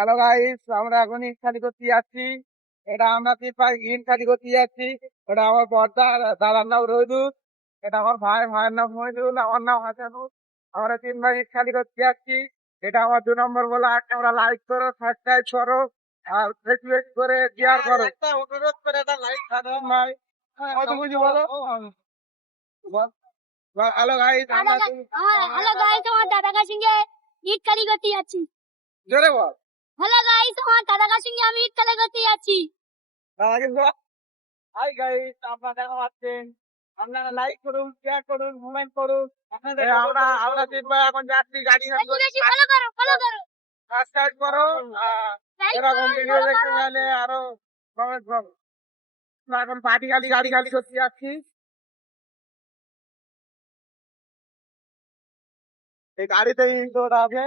Hello guys, আমরা এখন ইট খালি করতে যাচ্ছি। এটা আমরা ইট খালি করতে যাচ্ছি। এটা আমার বর্দা, দাদার নাম রইদুল। এটা আমার ভাইয়ের নাম মহিদুল, আমার নাম হাসানুল। আমরা 3 ভাই ইট খালি করতে যাচ্ছি। এটা আমার 2 নম্বর বলা। তোমরা লাইক করো, সাবস্ক্রাইব করো, আর ফেসবুক করে শেয়ার করো। একটা অনুরোধ করে একটা লাইক খাও ভাই। কত কিছু বলো। হ্যালো গাইস, আমরা হ্যালো গাইস, আমার দাদার সঙ্গে ইট কালি করতে যাচ্ছি। জোরে বল। হ্যালো গাইস, আমার দাদার সঙ্গে আমি ইট কালি করতে যাচ্ছি। হাই গাইস, আপনারা দেখা পাচ্ছেন। আপনারা লাইক করুন, শেয়ার করুন, কমেন্ট করুন। আমরা 3 ভাই এখন যাচ্ছি গাড়ি বেশি ফলো করো, ফলো করো, সাবস্ক্রাইব করো। এরকম ভিডিও দেখতে গেলে আরো কমেন্ট করো। আমরা এখন গাড়ি খালি করতে যাচ্ছি। এই গাড়িতে ইট আছে।